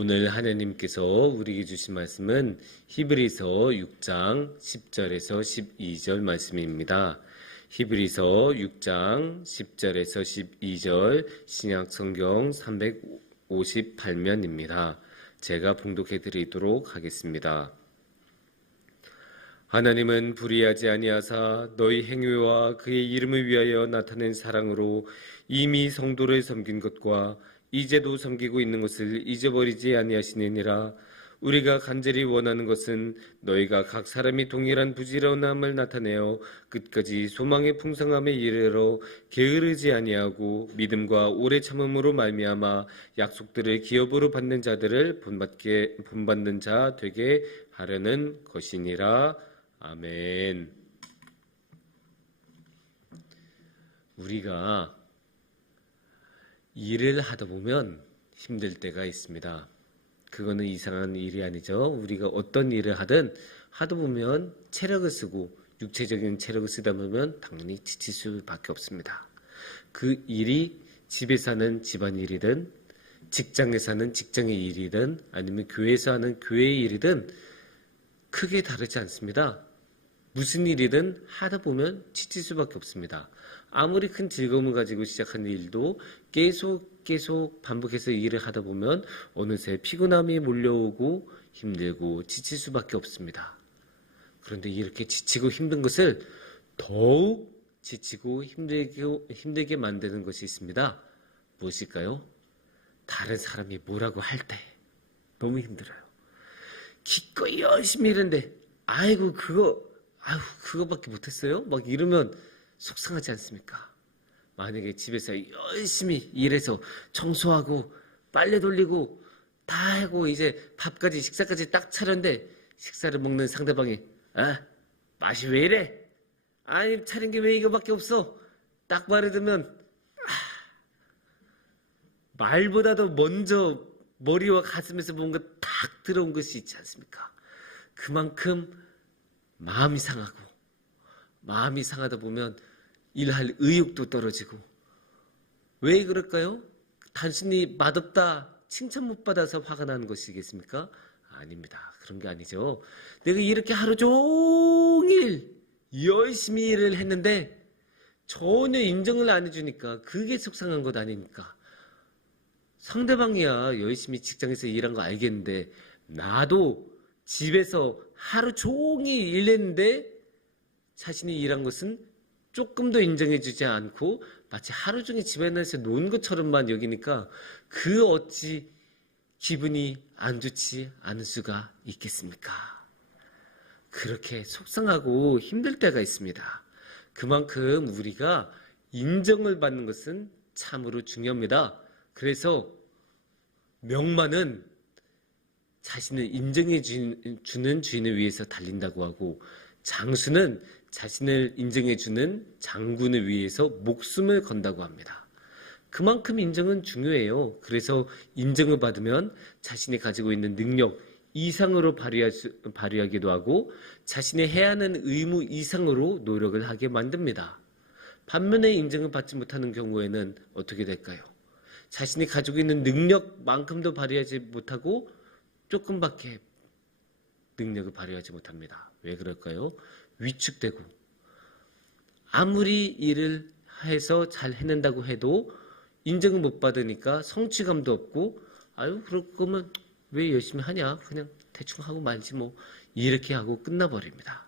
오늘 하나님께서 우리에게 주신 말씀은 히브리서 6장 10절에서 12절 말씀입니다. 히브리서 6장 10절에서 12절 신약 성경 358면입니다. 제가 봉독해 드리도록 하겠습니다. 하나님은 불의하지 아니하사 너희 행위와 그의 이름을 위하여 나타낸 사랑으로 이미 성도를 섬긴 것과 이제도 섬기고 있는 것을 잊어버리지 아니하시느니라. 우리가 간절히 원하는 것은 너희가 각 사람이 동일한 부지런함을 나타내어 끝까지 소망의 풍성함에 이르러 게으르지 아니하고 믿음과 오래 참음으로 말미암아 약속들을 기업으로 받는 자들을 본받는 자 되게 하려는 것이니라. 아멘. 우리가 일을 하다 보면 힘들 때가 있습니다. 그거는 이상한 일이 아니죠. 우리가 어떤 일을 하든 하다 보면 체력을 쓰고 육체적인 체력을 쓰다 보면 당연히 지칠 수밖에 없습니다. 그 일이 집에서 하는 집안일이든 직장에서 하는 직장의 일이든 아니면 교회에서 하는 교회의 일이든 크게 다르지 않습니다. 무슨 일이든 하다 보면 지칠 수밖에 없습니다. 아무리 큰 즐거움을 가지고 시작한 일도 계속 반복해서 일을 하다 보면 어느새 피곤함이 몰려오고 힘들고 지칠 수밖에 없습니다. 그런데 이렇게 지치고 힘든 것을 더욱 지치고 힘들게 만드는 것이 있습니다. 무엇일까요? 다른 사람이 뭐라고 할 때 너무 힘들어요. 기꺼이 열심히 일했는데 그거밖에 못했어요? 막 이러면 속상하지 않습니까? 만약에 집에서 열심히 일해서 청소하고 빨래 돌리고 다 하고 이제 밥까지 식사까지 딱 차렸는데 식사를 먹는 상대방이 맛이 왜 이래? 아니 차린 게 왜 이거밖에 없어? 딱 말을 듣면 말보다도 먼저 머리와 가슴에서 뭔가 탁 들어온 것이 있지 않습니까? 그만큼 마음이 상하다 보면 일할 의욕도 떨어지고. 왜 그럴까요? 단순히 맛없다, 칭찬 못 받아서 화가 나는 것이겠습니까? 아닙니다. 그런 게 아니죠. 내가 이렇게 하루 종일 열심히 일을 했는데 전혀 인정을 안 해주니까 그게 속상한 것 아닙니까? 상대방이야 열심히 직장에서 일한 거 알겠는데 나도 집에서 하루 종일 일했는데 자신이 일한 것은 조금도 인정해주지 않고 마치 하루 종일 집안에서 논 것처럼만 여기니까 그 어찌 기분이 안 좋지 않을 수가 있겠습니까? 그렇게 속상하고 힘들 때가 있습니다. 그만큼 우리가 인정을 받는 것은 참으로 중요합니다. 그래서 명마는 자신을 인정해 주는 주인을 위해서 달린다고 하고 장수는 자신을 인정해 주는 장군을 위해서 목숨을 건다고 합니다. 그만큼 인정은 중요해요. 그래서 인정을 받으면 자신이 가지고 있는 능력 이상으로 발휘하기도 하고 자신이 해야 하는 의무 이상으로 노력을 하게 만듭니다. 반면에 인정을 받지 못하는 경우에는 어떻게 될까요? 자신이 가지고 있는 능력만큼도 발휘하지 못하고 조금밖에 능력을 발휘하지 못합니다. 왜 그럴까요? 위축되고 아무리 일을 해서 잘 해낸다고 해도 인정을 못 받으니까 성취감도 없고 그럴 거면 왜 열심히 하냐? 그냥 대충 하고 말지 뭐 이렇게 하고 끝나버립니다.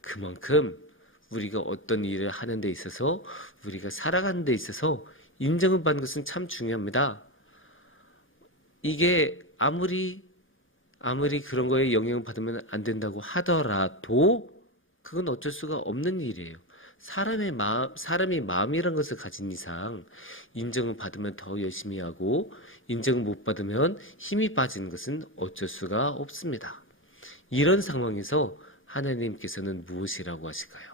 그만큼 우리가 어떤 일을 하는 데 있어서 우리가 살아가는 데 있어서 인정을 받는 것은 참 중요합니다. 이게 아무리 그런 거에 영향을 받으면 안 된다고 하더라도 그건 어쩔 수가 없는 일이에요. 사람이 마음이란 것을 가진 이상 인정을 받으면 더 열심히 하고 인정을 못 받으면 힘이 빠지는 것은 어쩔 수가 없습니다. 이런 상황에서 하나님께서는 무엇이라고 하실까요?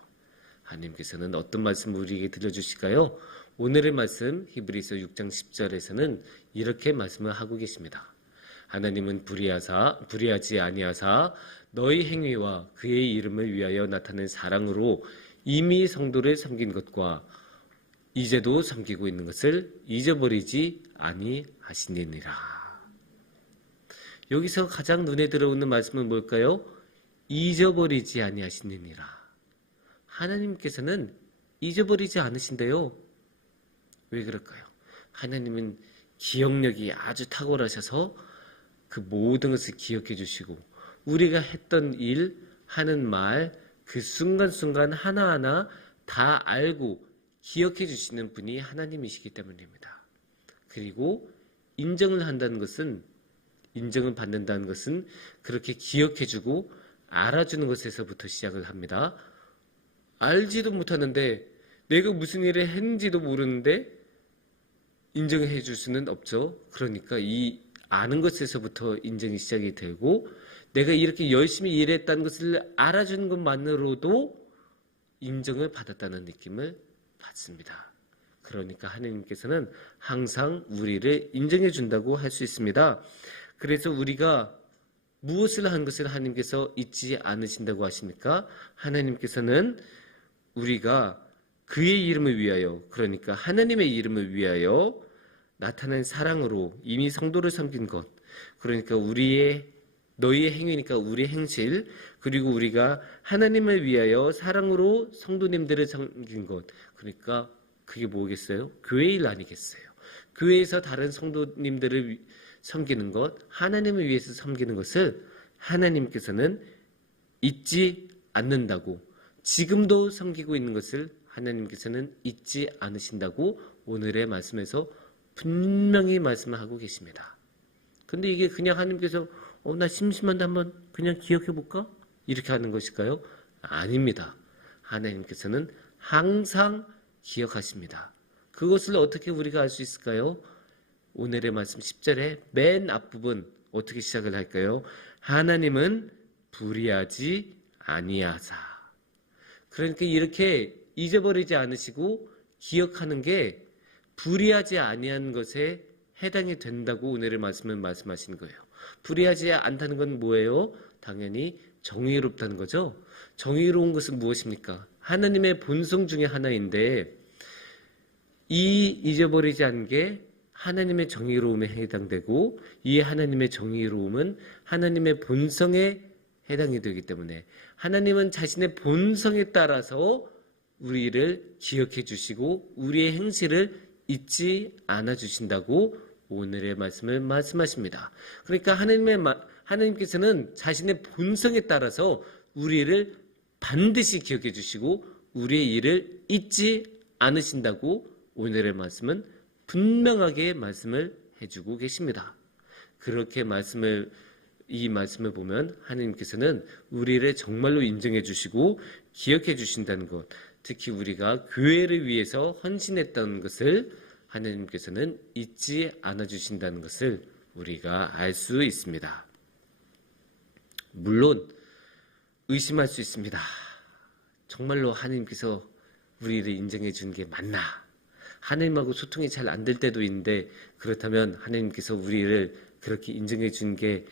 하나님께서는 어떤 말씀을 우리에게 들려주실까요? 오늘의 말씀 히브리서 6장 10절에서는 이렇게 말씀을 하고 계십니다. 하나님은 불의하지 아니하사 너희 행위와 그의 이름을 위하여 나타낸 사랑으로 이미 성도를 섬긴 것과 이제도 섬기고 있는 것을 잊어버리지 아니하시느니라. 여기서 가장 눈에 들어오는 말씀은 뭘까요? 잊어버리지 아니하시느니라. 하나님께서는 잊어버리지 않으신대요. 왜 그럴까요? 하나님은 기억력이 아주 탁월하셔서 그 모든 것을 기억해 주시고 우리가 했던 일, 하는 말, 그 순간순간 하나하나 다 알고 기억해 주시는 분이 하나님이시기 때문입니다. 그리고 인정을 받는다는 것은 그렇게 기억해 주고 알아주는 것에서부터 시작을 합니다. 알지도 못하는데 내가 무슨 일을 했는지도 모르는데 인정해 줄 수는 없죠. 그러니까 이 아는 것에서부터 인정이 시작이 되고 내가 이렇게 열심히 일했다는 것을 알아주는 것만으로도 인정을 받았다는 느낌을 받습니다. 그러니까 하나님께서는 항상 우리를 인정해 준다고 할 수 있습니다. 그래서 우리가 무엇을 한 것을 하나님께서 잊지 않으신다고 하십니까? 하나님께서는 우리가 그의 이름을 위하여, 그러니까 하나님의 이름을 위하여 나타난 사랑으로 이미 성도를 섬긴 것, 그러니까 너희의 행위니까 우리의 행실, 그리고 우리가 하나님을 위하여 사랑으로 성도님들을 섬긴 것, 그러니까 그게 뭐겠어요? 교회 일 아니겠어요? 교회에서 다른 성도님들을 섬기는 것, 하나님을 위해서 섬기는 것을 하나님께서는 잊지 않는다고, 지금도 섬기고 있는 것을 하나님께서는 잊지 않으신다고 오늘의 말씀에서 분명히 말씀을 하고 계십니다. 근데 이게 그냥 하나님께서 나 심심한데 한번 그냥 기억해 볼까? 이렇게 하는 것일까요? 아닙니다. 하나님께서는 항상 기억하십니다. 그것을 어떻게 우리가 알 수 있을까요? 오늘의 말씀 10절의 맨 앞부분 어떻게 시작을 할까요? 하나님은 불의하지 아니하사. 그러니까 이렇게 잊어버리지 않으시고 기억하는 게 불의하지 아니한 것에 해당이 된다고 오늘의 말씀은 말씀하시는 거예요. 불의하지 않다는 건 뭐예요? 당연히 정의롭다는 거죠. 정의로운 것은 무엇입니까? 하나님의 본성 중에 하나인데 이 잊어버리지 않은 게 하나님의 정의로움에 해당되고 이 하나님의 정의로움은 하나님의 본성에 해당이 되기 때문에 하나님은 자신의 본성에 따라서 우리를 기억해 주시고 우리의 행실을 잊지 않아 주신다고 오늘의 말씀을 말씀하십니다. 그러니까 하나님께서는 자신의 본성에 따라서 우리를 반드시 기억해 주시고 우리의 일을 잊지 않으신다고 오늘의 말씀은 분명하게 말씀을 해주고 계십니다. 그렇게 이 말씀을 보면 하나님께서는 우리를 정말로 인정해 주시고 기억해 주신다는 것, 특히 우리가 교회를 위해서 헌신했다는 것을 하나님께서는 잊지 않아 주신다는 것을 우리가 알 수 있습니다. 물론 의심할 수 있습니다. 정말로 하나님께서 우리를 인정해 주는 게 맞나? 하나님하고 소통이 잘 안 될 때도 있는데 그렇다면 하나님께서 우리를 그렇게 인정해 주는 게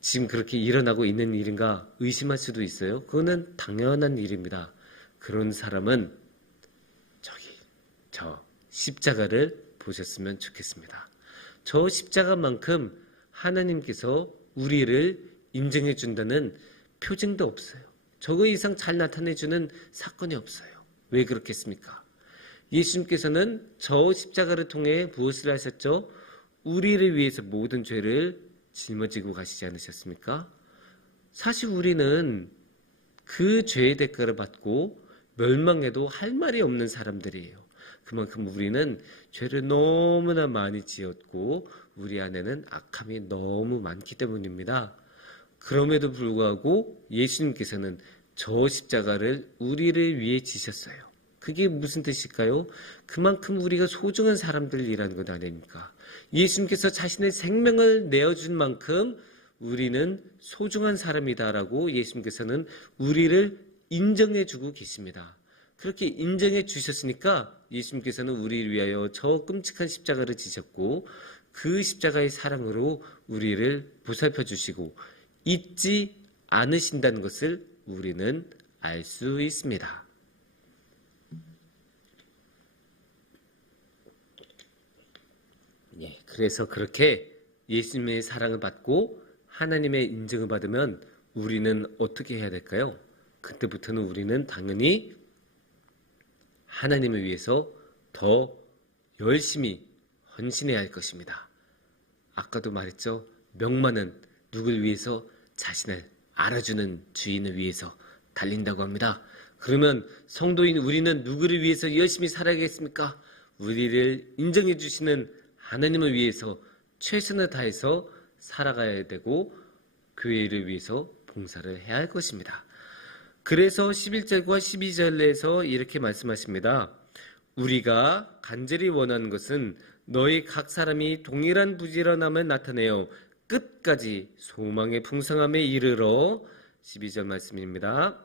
지금 그렇게 일어나고 있는 일인가 의심할 수도 있어요. 그거는 당연한 일입니다. 그런 사람은 저 십자가를 보셨으면 좋겠습니다. 저 십자가만큼 하나님께서 우리를 인정해 준다는 표징도 없어요. 저거 이상 잘 나타내주는 사건이 없어요. 왜 그렇겠습니까? 예수님께서는 저 십자가를 통해 무엇을 하셨죠? 우리를 위해서 모든 죄를 짊어지고 가시지 않으셨습니까? 사실 우리는 그 죄의 대가를 받고 멸망해도 할 말이 없는 사람들이에요. 그만큼 우리는 죄를 너무나 많이 지었고 우리 안에는 악함이 너무 많기 때문입니다. 그럼에도 불구하고 예수님께서는 저 십자가를 우리를 위해 지셨어요. 그게 무슨 뜻일까요? 그만큼 우리가 소중한 사람들이라는 것 아닙니까? 예수님께서 자신의 생명을 내어준 만큼 우리는 소중한 사람이다라고 예수님께서는 우리를 인정해주고 계십니다. 그렇게 인정해 주셨으니까 예수님께서는 우리를 위하여 저 끔찍한 십자가를 지셨고 그 십자가의 사랑으로 우리를 보살펴 주시고 잊지 않으신다는 것을 우리는 알 수 있습니다. 그래서 그렇게 예수님의 사랑을 받고 하나님의 인정을 받으면 우리는 어떻게 해야 될까요? 그때부터는 우리는 당연히 하나님을 위해서 더 열심히 헌신해야 할 것입니다. 아까도 말했죠. 명마는 누굴 위해서? 자신을 알아주는 주인을 위해서 달린다고 합니다. 그러면 성도인 우리는 누구를 위해서 열심히 살아야겠습니까? 우리를 인정해 주시는 하나님을 위해서 최선을 다해서 살아가야 되고 교회를 위해서 봉사를 해야 할 것입니다. 그래서 11절과 12절에서 이렇게 말씀하십니다. 우리가 간절히 원하는 것은 너희 각 사람이 동일한 부지런함을 나타내어 끝까지 소망의 풍성함에 이르러 12절 말씀입니다.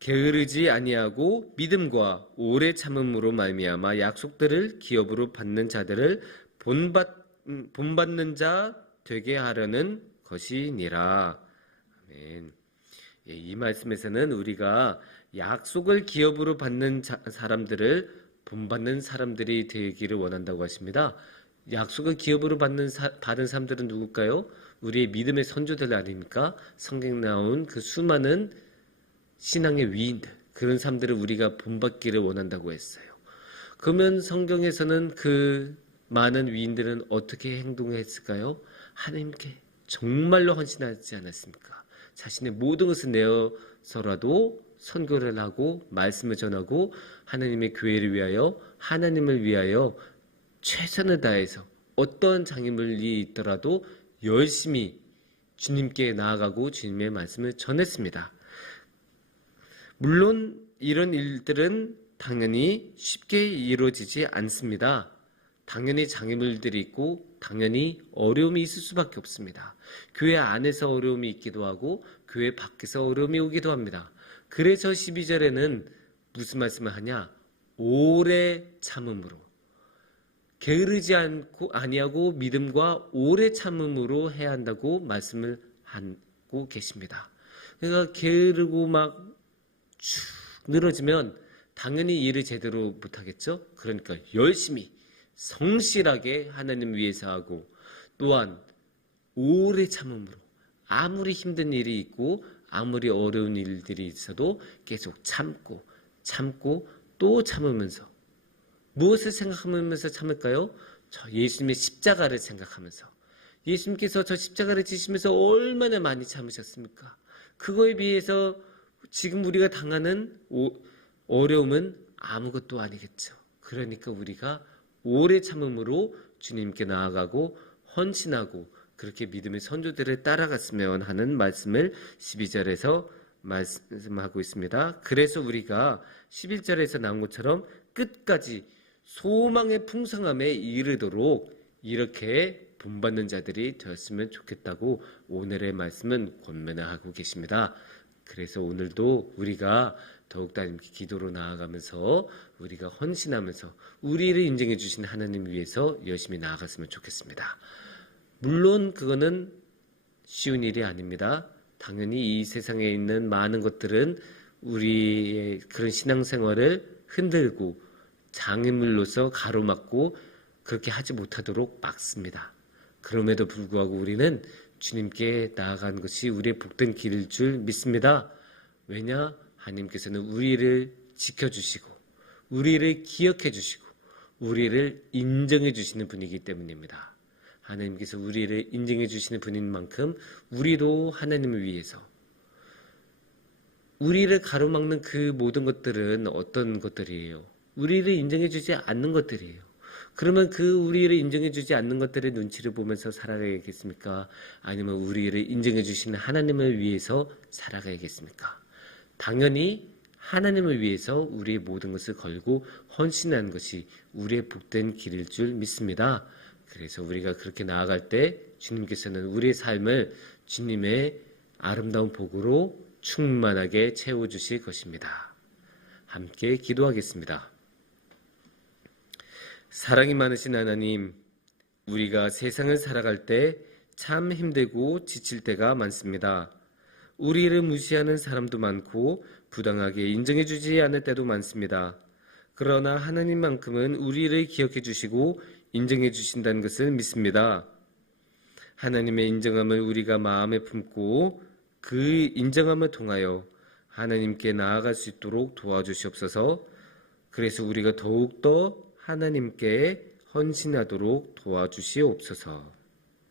게으르지 아니하고 믿음과 오래 참음으로 말미암아 약속들을 기업으로 받는 자들을 본받는 자 되게 하려는 것이니라. 아멘. 이 말씀에서는 우리가 약속을 기업으로 받는 사람들을 본받는 사람들이 되기를 원한다고 하십니다. 약속을 기업으로 받은 사람들은 누굴까요? 우리의 믿음의 선조들 아닙니까? 성경에 나온 그 수많은 신앙의 위인들, 그런 사람들을 우리가 본받기를 원한다고 했어요. 그러면 성경에서는 그 많은 위인들은 어떻게 행동했을까요? 하나님께 정말로 헌신하지 않았습니까? 자신의 모든 것을 내어서라도 선교를 하고 말씀을 전하고 하나님의 교회를 위하여 하나님을 위하여 최선을 다해서 어떤 장애물이 있더라도 열심히 주님께 나아가고 주님의 말씀을 전했습니다. 물론 이런 일들은 당연히 쉽게 이루어지지 않습니다. 당연히 장애물들이 있고 당연히 어려움이 있을 수밖에 없습니다. 교회 안에서 어려움이 있기도 하고 교회 밖에서 어려움이 오기도 합니다. 그래서 12절에는 무슨 말씀을 하냐? 오래 참음으로, 게으르지 아니하고 믿음과 오래 참음으로 해야 한다고 말씀을 하고 계십니다. 그러니까 게으르고 막 쭉 늘어지면 당연히 일을 제대로 못하겠죠. 그러니까 열심히 성실하게 하나님 위해서 하고, 또한 오래 참음으로, 아무리 힘든 일이 있고 아무리 어려운 일들이 있어도 계속 참고 또 참으면서, 무엇을 생각하면서 참을까요? 저 예수님의 십자가를 생각하면서. 예수님께서 저 십자가를 지시면서 얼마나 많이 참으셨습니까? 그거에 비해서 지금 우리가 당하는 어려움은 아무것도 아니겠죠. 그러니까 우리가 오래 참음으로 주님께 나아가고 헌신하고 그렇게 믿음의 선조들을 따라갔으면 하는 말씀을 12절에서 말씀하고 있습니다. 그래서 우리가 11절에서 나온 것처럼 끝까지 소망의 풍성함에 이르도록 이렇게 본받는 자들이 되었으면 좋겠다고 오늘의 말씀은 권면하고 계십니다. 그래서 오늘도 우리가 더욱더 하나님께 기도로 나아가면서 우리가 헌신하면서 우리를 인정해 주신 하나님 위해서 열심히 나아갔으면 좋겠습니다. 물론 그거는 쉬운 일이 아닙니다. 당연히 이 세상에 있는 많은 것들은 우리의 그런 신앙생활을 흔들고 장애물로서 가로막고 그렇게 하지 못하도록 막습니다. 그럼에도 불구하고 우리는 주님께 나아가는 것이 우리의 복된 길일 줄 믿습니다. 왜냐? 하나님께서는 우리를 지켜주시고 우리를 기억해 주시고 우리를 인정해 주시는 분이기 때문입니다. 하나님께서 우리를 인정해 주시는 분인 만큼 우리도 하나님을 위해서, 우리를 가로막는 그 모든 것들은 어떤 것들이에요? 우리를 인정해 주지 않는 것들이에요. 그러면 그 우리를 인정해 주지 않는 것들의 눈치를 보면서 살아가야겠습니까? 아니면 우리를 인정해 주시는 하나님을 위해서 살아가야겠습니까? 당연히 하나님을 위해서 우리의 모든 것을 걸고 헌신하는 것이 우리의 복된 길일 줄 믿습니다. 그래서 우리가 그렇게 나아갈 때 주님께서는 우리의 삶을 주님의 아름다운 복으로 충만하게 채워주실 것입니다. 함께 기도하겠습니다. 사랑이 많으신 하나님, 우리가 세상을 살아갈 때 참 힘들고 지칠 때가 많습니다. 우리를 무시하는 사람도 많고 부당하게 인정해주지 않을 때도 많습니다. 그러나 하나님만큼은 우리를 기억해 주시고 인정해 주신다는 것을 믿습니다. 하나님의 인정함을 우리가 마음에 품고 그 인정함을 통하여 하나님께 나아갈 수 있도록 도와주시옵소서. 그래서 우리가 더욱더 하나님께 헌신하도록 도와주시옵소서.